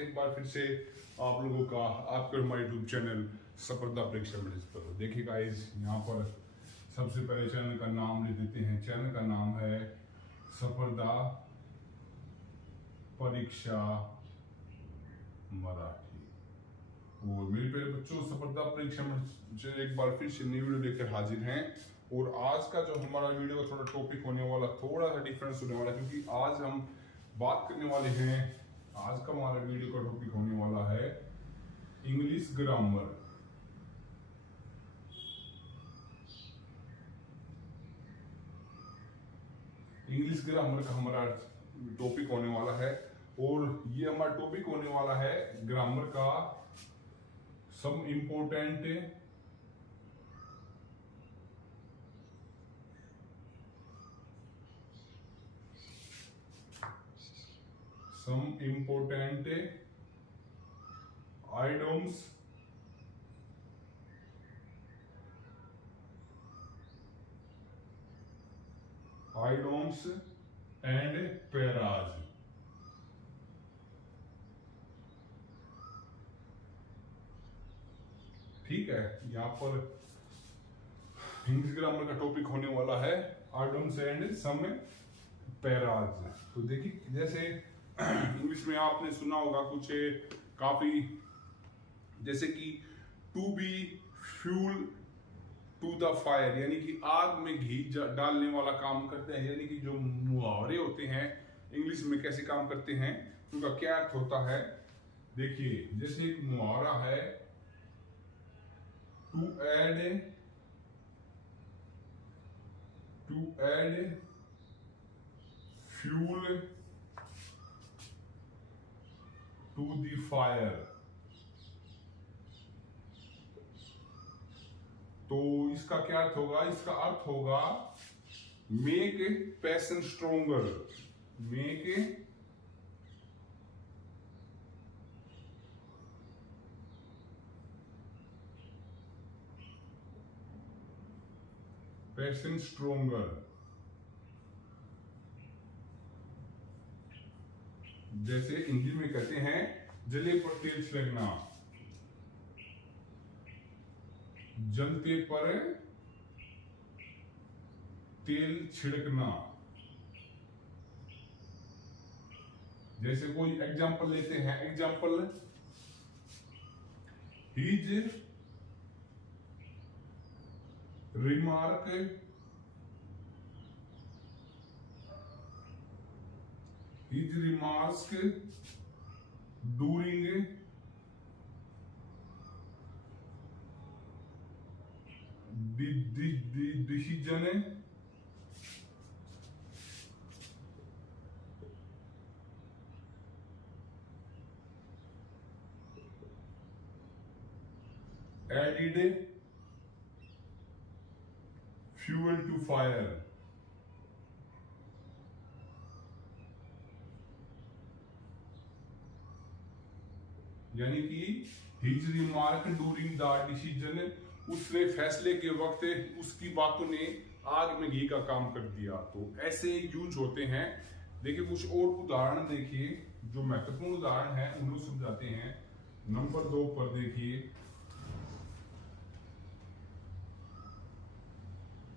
है एक बार फिर से आप लोगों का आपके हमारे यूट्यूब चैनल सफलता परीक्षा मैनेज पर। देखिए गाइस, यहाँ पर सबसे पहले चैनल का नाम लिख देते हैं। चैनल का नाम है सफलता परीक्षा मराठी। और मेरे प्यारे बच्चों, सफलता परीक्षा में एक बार फिर से नई वीडियो लेकर हाजिर हैं। और आज का जो हमारा वीडियो का थोड़ा टॉपिक होने वाला, थोड़ा सा डिफरेंस होने वाला, क्योंकि आज हम बात करने वाले हैं, आज का हमारा वीडियो का टॉपिक होने वाला है इंग्लिश ग्रामर। इंग्लिश ग्रामर का हमारा टॉपिक होने वाला है। और ये हमारा टॉपिक होने वाला है ग्रामर का some important items and paras। ठीक है, यहाँ पर इंग्लिश ग्रामर का टॉपिक होने वाला है आइटम्स एंड सम पैराज। तो देखिए, जैसे इंग्लिश में आपने सुना होगा कुछ काफी, जैसे कि to be fuel to the fire, यानी कि आग में घी डालने वाला काम करते हैं। यानी कि जो मुहावरे होते हैं इंग्लिश में कैसे काम करते हैं, उनका क्या अर्थ होता है। देखिए, जैसे एक मुहावरा है to add fuel to the fire. तो इसका क्या अर्थ होगा? इसका अर्थ होगा make passion stronger, make passion stronger. जैसे हिंदी में कहते हैं जले पर तेल छिड़कना, जलते पर तेल छिड़कना। जैसे कोई एग्जाम्पल लेते हैं, example his remark during decision added fuel to fire। यानी कि his remark during the decision, उसने फैसले के वक्त उसकी बातों ने आग में घी का काम कर दिया। तो ऐसे यूज होते हैं। देखिए, कुछ और उदाहरण देखिए, जो महत्वपूर्ण उदाहरण है उन्हें समझाते हैं। नंबर 2 पर देखिए,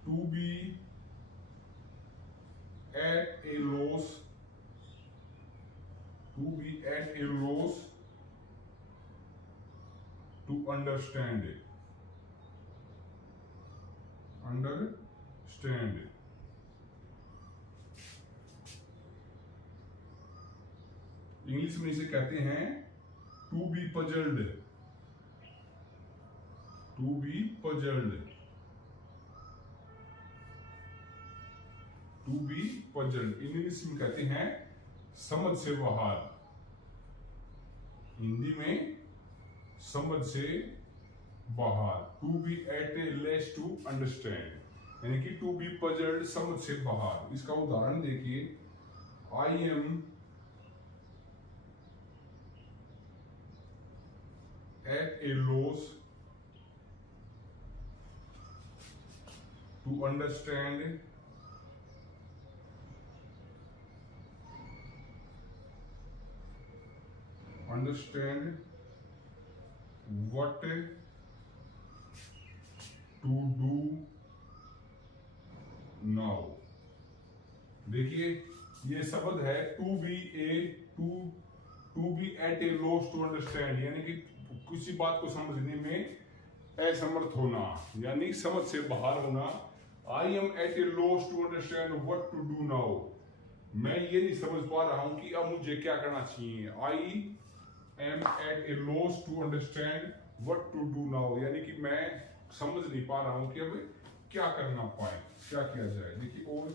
to be at a loss to understand. English में इसे कहते हैं टू बी पजल्ड। इंग्लिश में कहते हैं समझ से बाहर। हिंदी में समझ से बाहर। To be at a loss to understand, यानी कि टू बी पजल्ड, समझ से बाहर। इसका उदाहरण देखिए, I am at a loss to understand understand what to do now। देखिए ये शब्द है to be at a loss to understand, यानी कि किसी बात को समझने में असमर्थ होना, यानी समझ से बाहर होना। I am at a loss to understand what to do now, मैं ये नहीं समझ पा रहा हूं कि अब मुझे क्या करना चाहिए। I am at a loss to understand what to do now, यानी कि मैं समझ नहीं पा रहा हूं कि अब क्या करना पाए, क्या किया जाए। देखिए और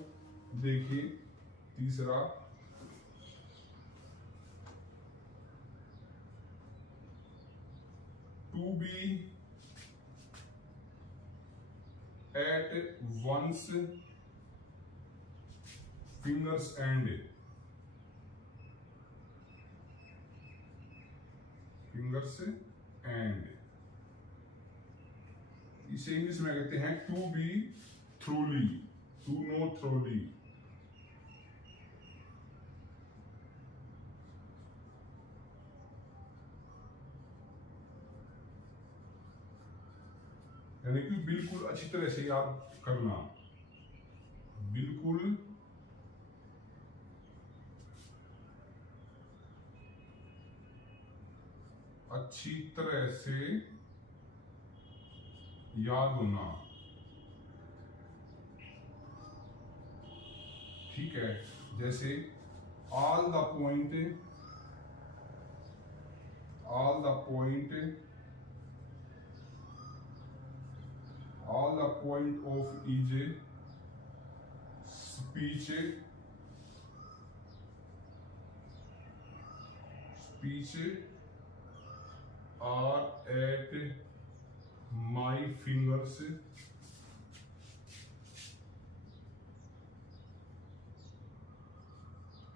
देखिए तीसरा, to be at one's fingers and इसे इंग्लिश में कहते हैं to be thoroughly, to know thoroughly. यानी कि बिल्कुल अच्छी तरह से याद करना, बिल्कुल अच्छी तरह से याद होना। ठीक है, जैसे all the point all the point of each speech are at my fingers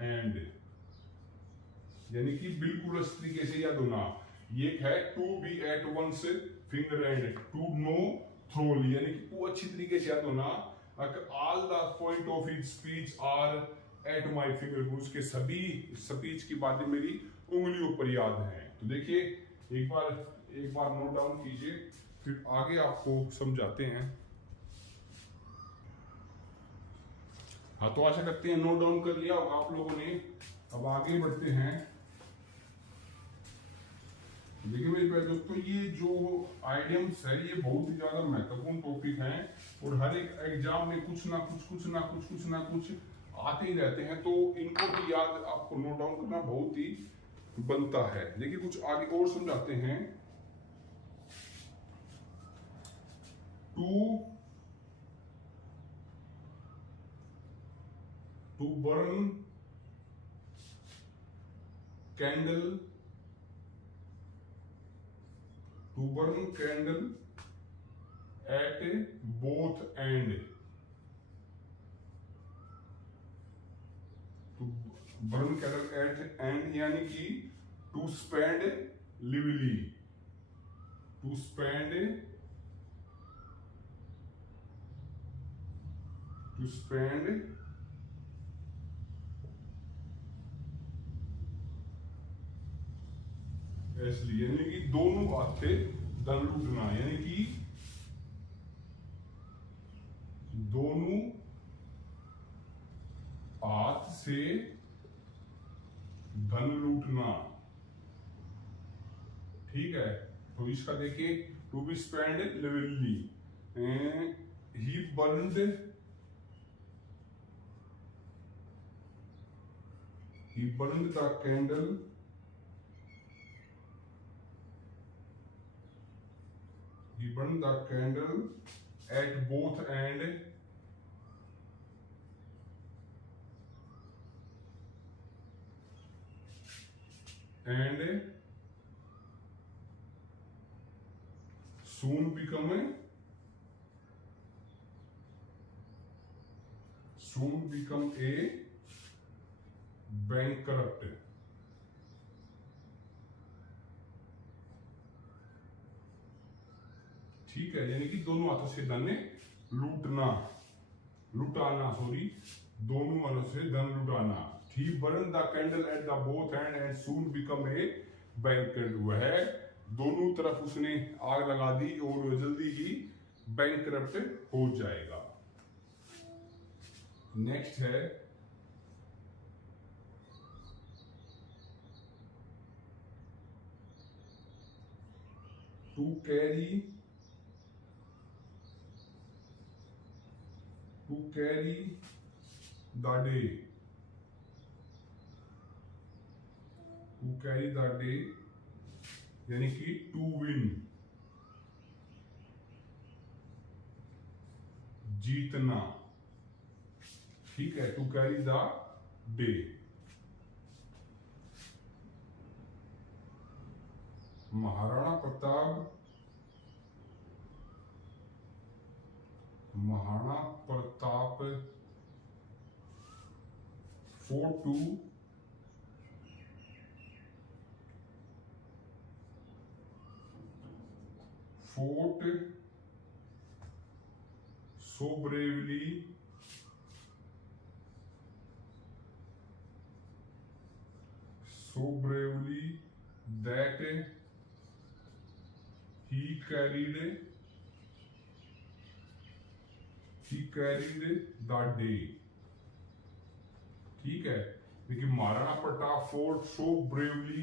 and, यानी कि बिल्कुल इस तरीके से याद होना। ये है to be at one's finger end, to know thoroughly, यानी कि वो अच्छी तरीके से याद होना। All the point of his speech are at my finger, उसके सभी स्पीच की बातें मेरी उंगलियों पर याद हैं। तो देखिए एक बार नोट डाउन कीजिए, फिर आगे आपको समझाते हैं। हाँ, तो आशा करते हैं नोट डाउन कर लिया होगा आप लोगों ने। अब आगे बढ़ते हैं। देखिए मेरे प्यारे दोस्तों, ये जो आइडियम्स है ये बहुत ही ज्यादा महत्वपूर्ण टॉपिक हैं और हर एक एग्जाम में कुछ ना कुछ आते ही रहते हैं, तो इनको भी याद आपको नोट डाउन करना बहुत ही बनता है। देखिए कुछ आगे और समझाते हैं। To burn candle at both end, to burn candle at end यानी कि to spend lively, to spend ऐसे, यानी कि दोनों हाथ से धन लूटना, यानी कि दोनों हाथ से धन लूटना। ठीक है, तो इसका देखिए to be spend liberally, he burned the candle at both end and soon become a bankrupt। ठीक है, यानी कि दोनों हाथों से धन लुटाना, दोनों हाथों से धन लुटाना। He burned the candle at the both end and soon become a bankrupt, वह दोनों तरफ उसने आग लगा दी और वह जल्दी ही बैंकरप्ट हो जाएगा। नेक्स्ट है to carry the day, to carry the day यानी कि टू विन, जीतना। ठीक है, to carry the day. Maharana Pratap fought so bravely that he carried the day। ठीक है, देखिए Maharana Pratap fought so bravely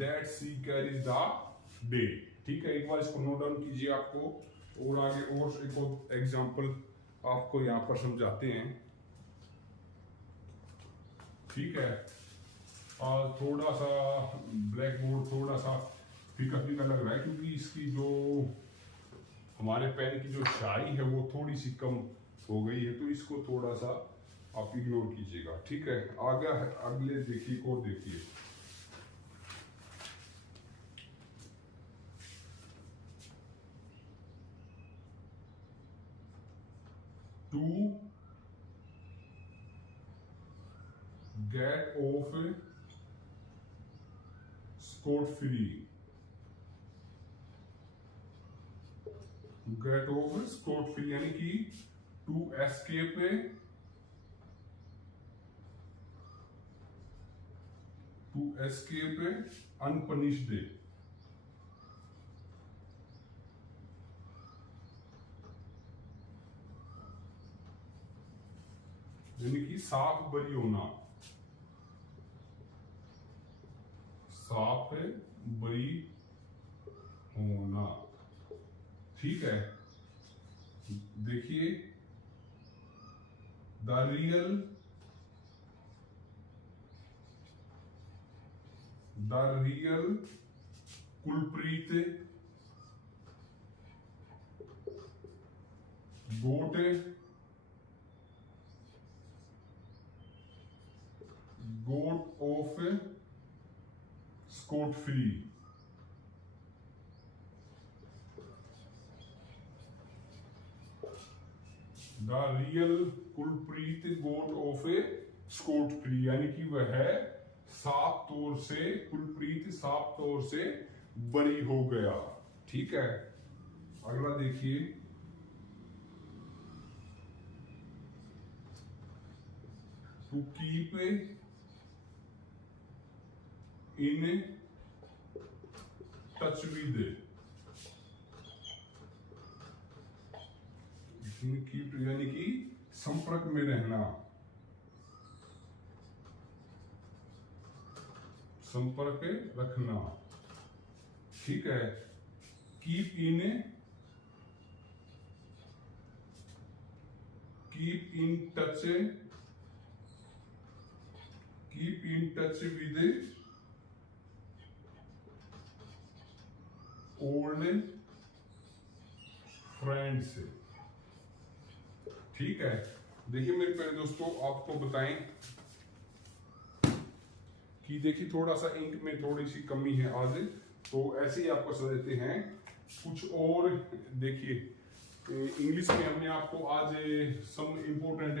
that she carries the day। ठीक है, एक बार इसको नोट डाउन कीजिए। आपको और आगे और एक और एग्जांपल आपको यहाँ पर समझाते हैं। ठीक है, और थोड़ा सा ब्लैक बोर्ड थोड़ा सा फीका फीका लग रहा है क्योंकि इसकी जो हमारे पेन की जो स्याही है वो थोड़ी सी कम हो गई है, तो इसको थोड़ा सा आप इग्नोर कीजिएगा। ठीक है, आगे अगले देखिए और देखिए। To get off scot free, get off scot free यानी कि टू एस्केप अनपनिश्ड। यानी कि साफ बरी होना, साफ बरी होना। ठीक है, देखिए the real culprit got off scot free. The real culprit got off scot free यानी कि वह साफ तौर से कुलप्रीत साफ तौर से बरी हो गया। ठीक है, अगला देखिए। To keep in touch with, keep यानी कि संपर्क में रहना, संपर्क रखना। ठीक है, keep in touch with old friends. ठीक है, देखिए मेरे प्यारे दोस्तों, आपको बताएं कि देखिए थोड़ा सा इंक में थोड़ी सी कमी है आज, तो ऐसे ही आपको समझते हैं कुछ और। देखिए इंग्लिश में हमने आपको आज सम इम्पोर्टेंट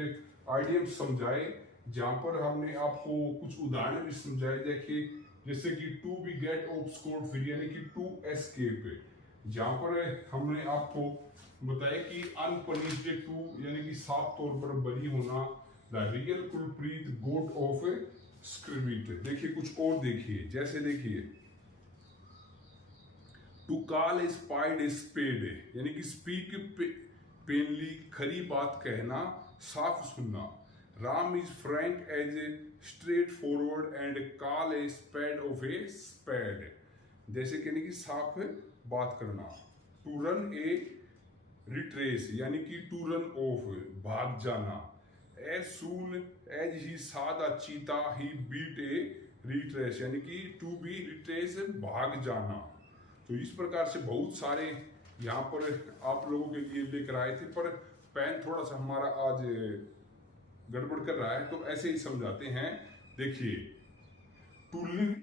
आइडियम्स समझाए, जहां पर हमने आपको कुछ उदाहरण भी समझाए। देखिए जैसे कि to be get off scot free यानी कि टू एस्केप, जहां पर हमने आपको बताया कि अनपनिश्ड टू यानी कि साफ तौर पर बरी होना, the real culprit got off स्क्रिविट। देखिए कुछ और देखिए, जैसे देखिए to call a spade a spade, यानी कि स्पीक पेनली, खरी बात कहना, साफ सुनना। Ram is frank as a straightforward and call a spade of a spade, जैसे कहने की साफ बात करना। टू रन ए रिट्रेस, यानी कि टू रन ऑफ, भाग जाना। एज सून एज ही सा द चीता ही बीट ए रिट्रेस, यानी कि टू बी रिट्रेस, भाग जाना। तो इस प्रकार से बहुत सारे यहाँ पर आप लोगों के लिए लेकर आए थे, पर पेन थोड़ा सा हमारा आज गड़बड़ कर रहा है, तो ऐसे ही समझाते हैं। देखिए, टू लिव